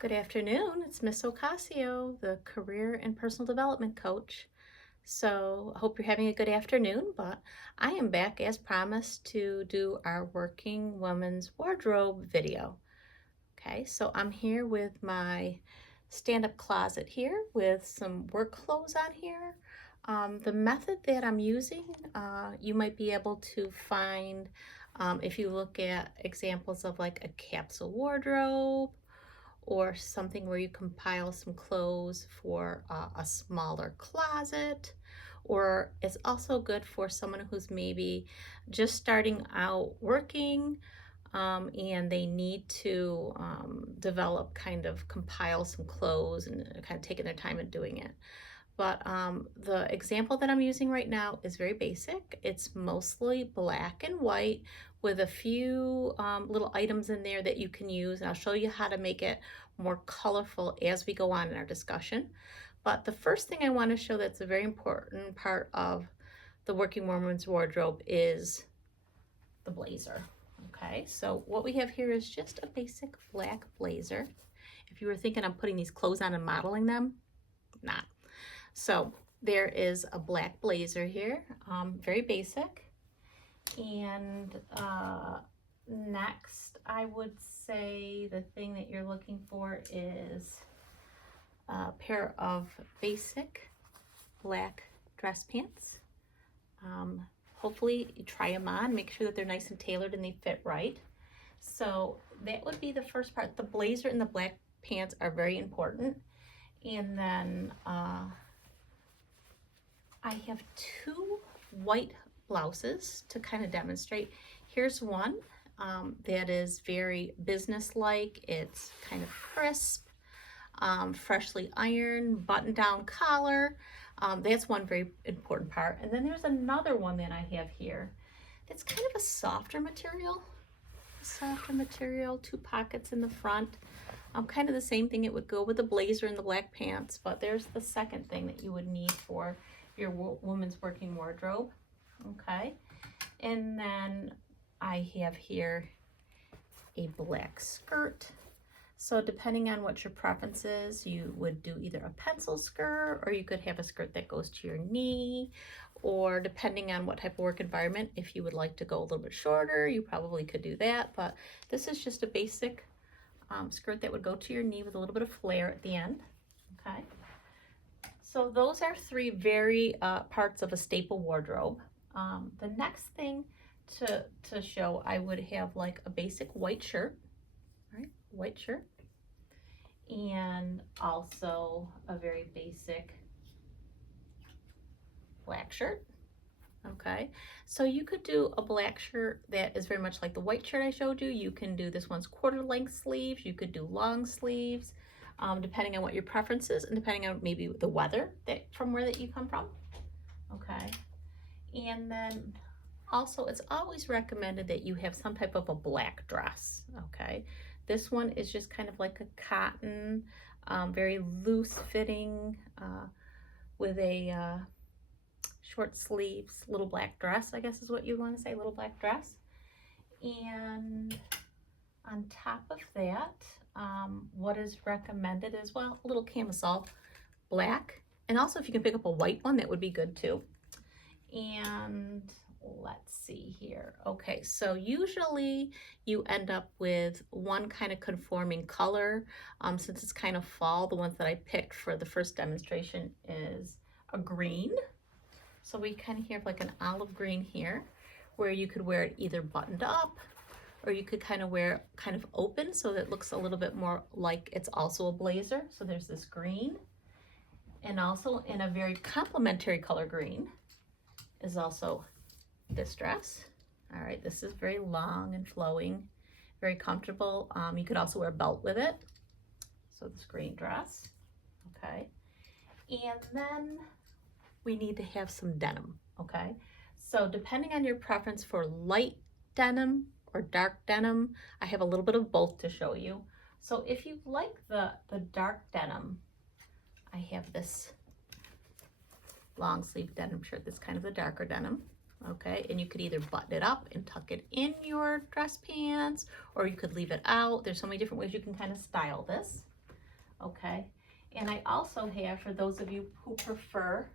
Good afternoon. It's Miss Ocasio, the Career and Personal Development Coach. So I hope you're having a good afternoon, but I am back as promised to do our Working Woman's Wardrobe video. Okay, so I'm here with my stand-up closet here with some work clothes on here. The method that I'm using, you might be able to find if you look at examples of like a capsule wardrobe, or something where you compile some clothes for a smaller closet. Or it's also good for someone who's maybe just starting out working, and they need to develop, kind of compile some clothes and kind of taking their time in doing it. But the example that I'm using right now is very basic. It's mostly black and white with a few little items in there that you can use. And I'll show you how to make it more colorful as we go on in our discussion. But the first thing I want to show that's a very important part of the working woman's wardrobe is the blazer. Okay, so what we have here is just a basic black blazer. If you were thinking I'm putting these clothes on and modeling them, not. So there is a black blazer here, very basic. And next, I would say the thing that you're looking for is a pair of basic black dress pants. Hopefully you try them on, make sure that they're nice and tailored and they fit right. So that would be the first part. The blazer and the black pants are very important. And then I have two white blouses to kind of demonstrate. Here's one that is very business-like. It's kind of crisp, freshly ironed, button-down collar. That's one very important part. And then there's another one that I have here that's kind of a softer material. Two pockets in the front. Kind of the same thing. It would go with the blazer and the black pants, but there's the second thing that you would need for your woman's working wardrobe. Okay, and then I have here a black skirt. So depending on what your preference is, you would do either a pencil skirt, or you could have a skirt that goes to your knee, or depending on what type of work environment, if you would like to go a little bit shorter, you probably could do that. But this is just a basic skirt that would go to your knee with a little bit of flare at the end. Okay, so those are three very parts of a staple wardrobe. The next thing to show, I would have like a basic white shirt, right? White shirt, and also a very basic black shirt. Okay, so you could do a black shirt that is very much like the white shirt I showed you. You can do this one's quarter length sleeves. You could do long sleeves, depending on what your preference is and depending on maybe the weather from where that you come from. Okay, and then also it's always recommended that you have some type of a black dress. Okay, this one is just kind of like a cotton, very loose fitting, with a short sleeves, little black dress, I guess is what you want to say, little black dress. And on top of that, what is recommended as well, a little camisole black. And also if you can pick up a white one, that would be good too. And let's see here. Okay, so usually you end up with one kind of conforming color. Since it's kind of fall, the ones that I picked for the first demonstration is a green. So we kind of have like an olive green here, where you could wear it either buttoned up, or you could kind of wear it kind of open so that it looks a little bit more like it's also a blazer. So there's this green, and also in a very complementary color green is also this dress. All right, this is very long and flowing, very comfortable. You could also wear a belt with it. So this green dress, okay. And then we need to have some denim, okay? So depending on your preference for light denim or dark denim, I have a little bit of both to show you. So if you like the dark denim, I have this long sleeve denim shirt that's kind of the darker denim, okay? And you could either button it up and tuck it in your dress pants, or you could leave it out. There's so many different ways you can kind of style this. okay? And I also have, for those of you who prefer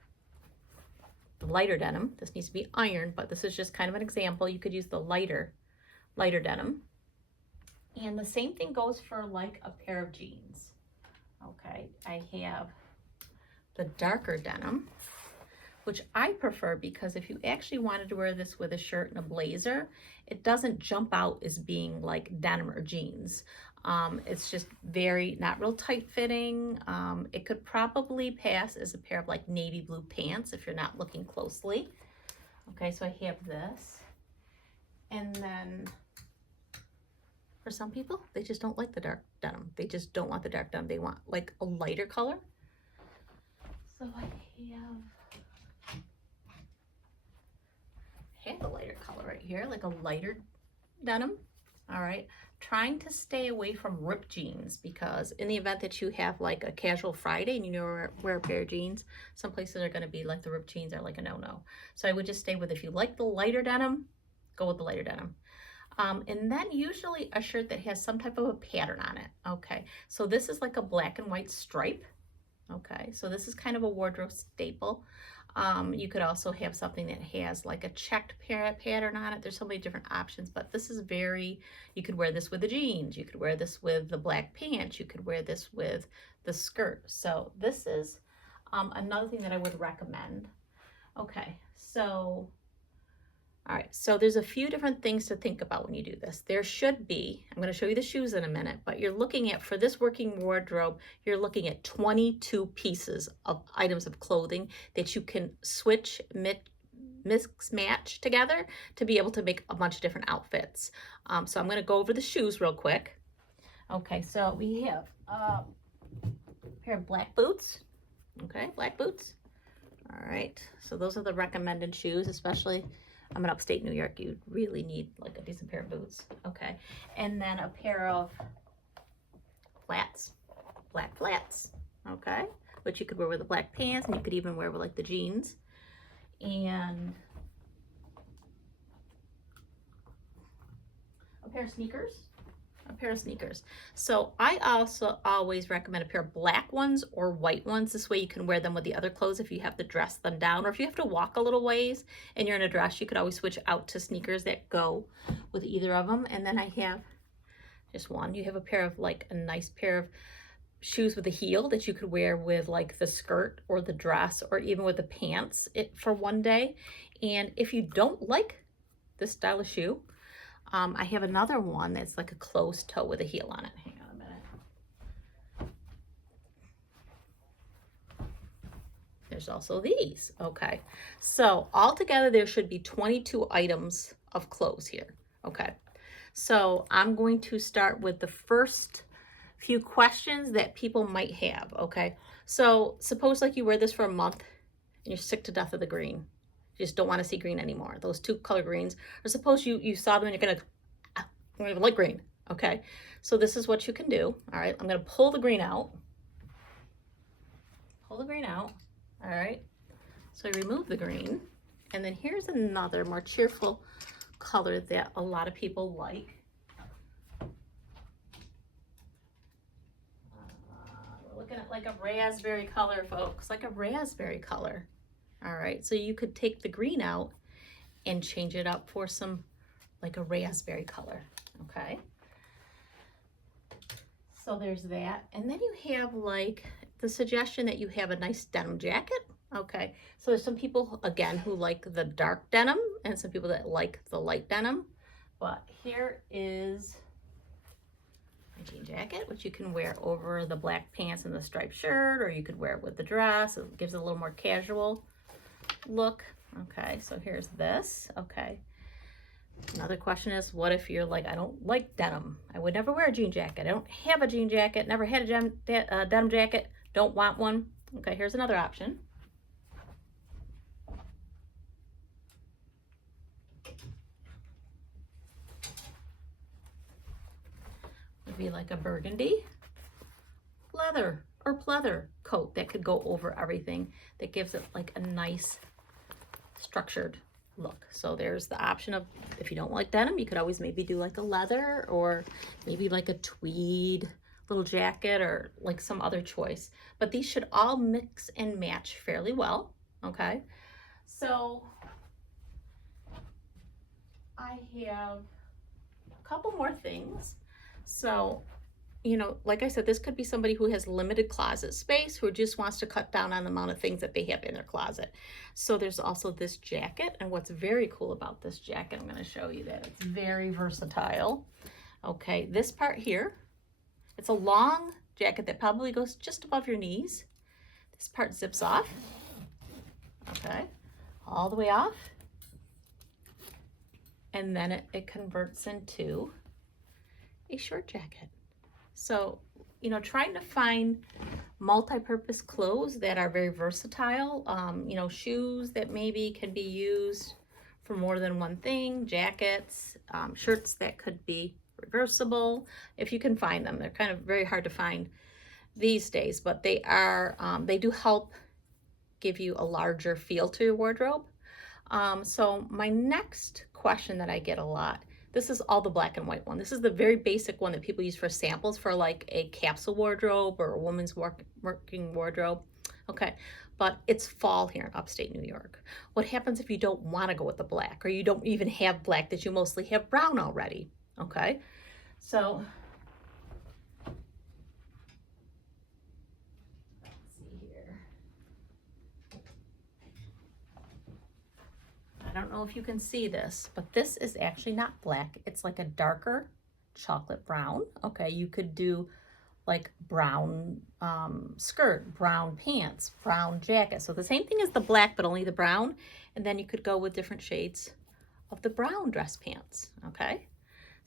lighter denim, this needs to be ironed, but this is just kind of an example. You could use the lighter denim. And the same thing goes for like a pair of jeans. Okay, I have the darker denim, which I prefer because if you actually wanted to wear this with a shirt and a blazer, it doesn't jump out as being like denim or jeans. It's just very, not real tight fitting. It could probably pass as a pair of like navy blue pants if you're not looking closely. Okay, so I have this. And then for some people, they just don't like the dark denim. They just don't want the dark denim. They want like a lighter color. So I have a lighter color right here, like a lighter denim. All right, trying to stay away from ripped jeans because in the event that you have like a casual Friday and you know wear a pair of jeans, some places are going to be like the ripped jeans are like a no-no. So I would just stay with, if you like the lighter denim, go with the lighter denim. And then usually a shirt that has some type of a pattern on it. Okay, so this is like a black and white stripe. Okay, so this is kind of a wardrobe staple. You could also have something that has like a checked pattern on it. There's so many different options, but this is very, you could wear this with the jeans. You could wear this with the black pants. You could wear this with the skirt. So this is another thing that I would recommend. Okay, so all right, so there's a few different things to think about when you do this. There should be, I'm going to show you the shoes in a minute, but you're looking at, for this working wardrobe, you're looking at 22 pieces of items of clothing that you can switch, mix, match together to be able to make a bunch of different outfits. So I'm going to go over the shoes real quick. Okay, so we have a pair of black boots. Okay, black boots. All right, so those are the recommended shoes, especially I'm in upstate New York, you really need like a decent pair of boots. Okay, and then a pair of flats, black flats, okay, which you could wear with the black pants, and you could even wear with like the jeans. And a pair of sneakers. So I also always recommend a pair of black ones or white ones. This way you can wear them with the other clothes if you have to dress them down, or if you have to walk a little ways and you're in a dress, you could always switch out to sneakers that go with either of them. And then I have just one. You have a pair of like a nice pair of shoes with a heel that you could wear with like the skirt or the dress or even with the pants for one day. And if you don't like this style of shoe, I have another one that's like a closed toe with a heel on it. Hang on a minute. There's also these. Okay, so altogether there should be 22 items of clothes here. Okay, so I'm going to start with the first few questions that people might have. Okay, so suppose like you wear this for a month and you're sick to death of the green. You just don't want to see green anymore. Those two color greens. Or suppose you saw them and you're gonna even like green. Okay, so this is what you can do. All right, I'm gonna pull the green out. Pull the green out. All right, so I remove the green, and then here's another more cheerful color that a lot of people like. We're looking at like a raspberry color, folks, like a raspberry color. All right, so you could take the green out and change it up for some like a raspberry color. Okay, so there's that. And then you have like the suggestion that you have a nice denim jacket. Okay, so there's some people again who like the dark denim and some people that like the light denim, but here is a jean jacket, which you can wear over the black pants and the striped shirt, or you could wear it with the dress. It gives it a little more casual look. Okay, so here's this. Okay, another question is, what if you're like, I don't like denim, I would never wear a jean jacket, I don't have a jean jacket, never had a denim jacket, don't want one. Okay, here's another option. Would be like a burgundy leather or pleather coat that could go over everything, that gives it like a nice structured look. So there's the option of, if you don't like denim, you could always maybe do like a leather or maybe like a tweed little jacket or like some other choice. But these should all mix and match fairly well, okay? So I have a couple more things. So, you know, like I said, this could be somebody who has limited closet space, who just wants to cut down on the amount of things that they have in their closet. So there's also this jacket, and what's very cool about this jacket, I'm going to show you that it's very versatile. Okay, this part here, it's a long jacket that probably goes just above your knees. This part zips off, okay, all the way off, and then it converts into a short jacket. So, you know, trying to find multi-purpose clothes that are very versatile, you know, shoes that maybe can be used for more than one thing, jackets, shirts that could be reversible, if you can find them. They're kind of very hard to find these days, but they are, they do help give you a larger feel to your wardrobe. So my next question that I get a lot, this is all the black and white one. This is the very basic one that people use for samples for like a capsule wardrobe or a woman's working wardrobe. Okay, but it's fall here in upstate New York. What happens if you don't want to go with the black, or you don't even have black, that you mostly have brown already? Okay, so let's see here. I don't know if you can see this, but this is actually not black. It's like a darker chocolate brown. Okay, you could do like brown skirt, brown pants, brown jacket. So the same thing as the black, but only the brown. And then you could go with different shades of the brown dress pants, okay?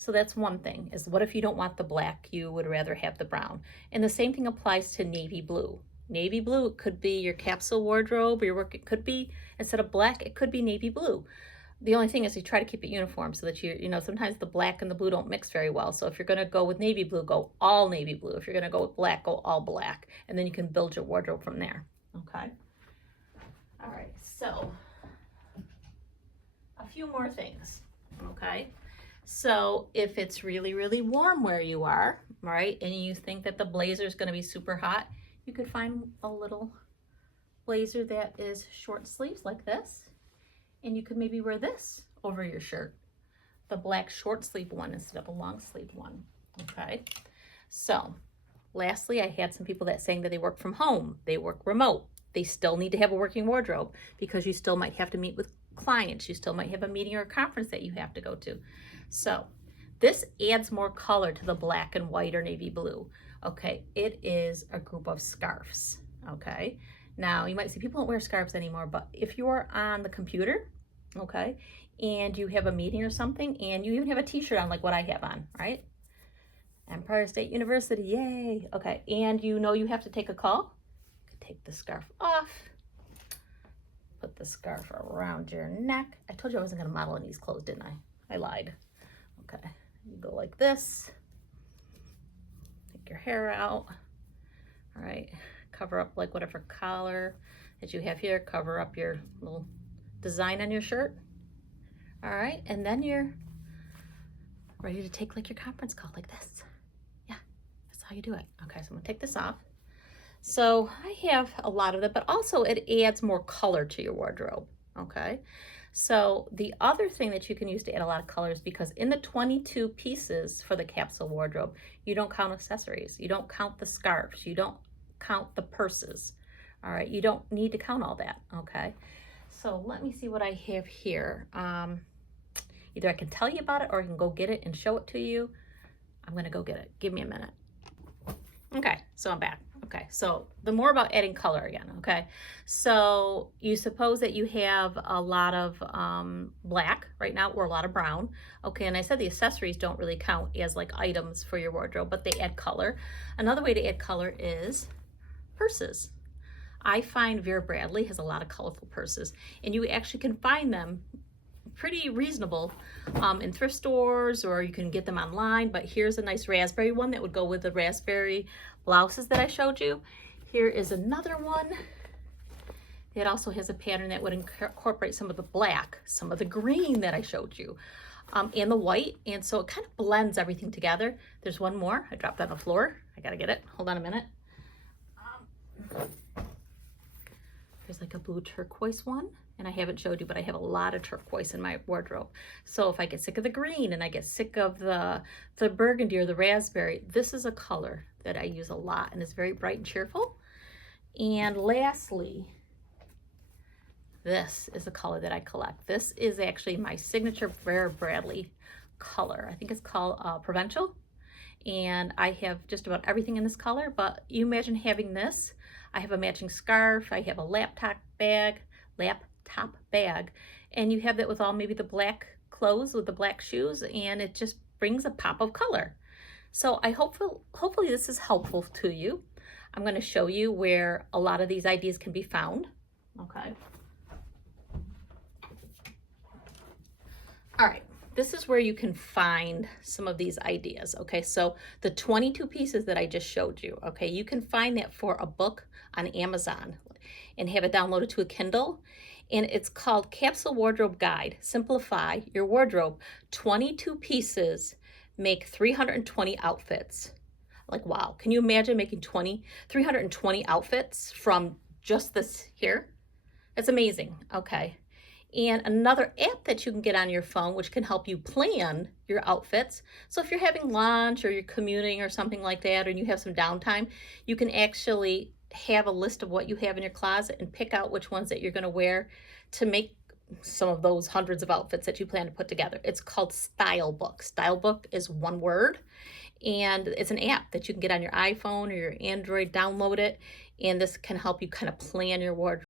So that's one thing, is what if you don't want the black, you would rather have the brown. And the same thing applies to navy blue. Navy blue could be your capsule wardrobe, your work, it could be, instead of black, it could be navy blue. The only thing is you try to keep it uniform so that you know, sometimes the black and the blue don't mix very well. So if you're gonna go with navy blue, go all navy blue. If you're gonna go with black, go all black. And then you can build your wardrobe from there, okay? All right, so a few more things, okay? So if it's really, really warm where you are, right, and you think that the blazer is gonna be super hot, you could find a little blazer that is short sleeves like this, and you could maybe wear this over your shirt, the black short sleeve one instead of a long sleeve one, okay? So lastly, I had some people that saying that they work from home, they work remote, they still need to have a working wardrobe because you still might have to meet with clients, you still might have a meeting or a conference that you have to go to. So this adds more color to the black and white or navy blue. Okay, it is a group of scarves, okay? Now, you might see people don't wear scarves anymore, but if you are on the computer, okay, and you have a meeting or something, and you even have a t-shirt on like what I have on, right? Empire State University, yay! Okay, and you know you have to take a call, take the scarf off, put the scarf around your neck. I told you I wasn't gonna model in these clothes, didn't I? I lied. Okay, you go like this. Take your hair out. All right, cover up like whatever collar that you have here. Cover up your little design on your shirt. All right, and then you're ready to take like your conference call like this. Yeah, that's how you do it. Okay, so I'm gonna take this off. So I have a lot of it, but also it adds more color to your wardrobe, okay? So the other thing that you can use to add a lot of colors, because in the 22 pieces for the capsule wardrobe, you don't count accessories, you don't count the scarves, you don't count the purses, all right? You don't need to count all that, okay? So let me see what I have here. Either I can tell you about it or I can go get it and show it to you. I'm gonna go get it, give me a minute. Okay, so I'm back. Okay, so the more about adding color again, okay? So you suppose that you have a lot of black right now or a lot of brown, okay? And I said the accessories don't really count as like items for your wardrobe, but they add color. Another way to add color is purses. I find Vera Bradley has a lot of colorful purses, and you actually can find them pretty reasonable in thrift stores, or you can get them online. But here's a nice raspberry one that would go with the raspberry blouses that I showed you. Here is another one. It also has a pattern that would incorporate some of the black, some of the green that I showed you. and the white. And so it kind of blends everything together. There's one more. I dropped that on the floor. I gotta get it. Hold on a minute. There's like a blue turquoise one, and I haven't showed you, but I have a lot of turquoise in my wardrobe. So if I get sick of the green and I get sick of the burgundy or the raspberry, this is a color that I use a lot and is very bright and cheerful. And lastly, this is a color that I collect. This is actually my signature Vera Bradley color. I think it's called Provincial. And I have just about everything in this color, but you imagine having this. I have a matching scarf, I have a laptop bag, and you have that with all maybe the black clothes with the black shoes, and it just brings a pop of color. So hopefully this is helpful to you. I'm going to show you where a lot of these ideas can be found. Okay. All right. This is where you can find some of these ideas. Okay, so the 22 pieces that I just showed you, okay, you can find that for a book on Amazon and have it downloaded to a Kindle. And it's called Capsule Wardrobe Guide. Simplify your wardrobe. 22 pieces make 320 outfits. Like, wow, can you imagine making 320 outfits from just this here? It's amazing. Okay. And another app that you can get on your phone, which can help you plan your outfits. So if you're having lunch or you're commuting or something like that, and you have some downtime, you can actually have a list of what you have in your closet and pick out which ones that you're going to wear to make some of those hundreds of outfits that you plan to put together. It's called Style Book. Style Book is one word, and it's an app that you can get on your iPhone or your Android, download it, and this can help you kind of plan your wardrobe.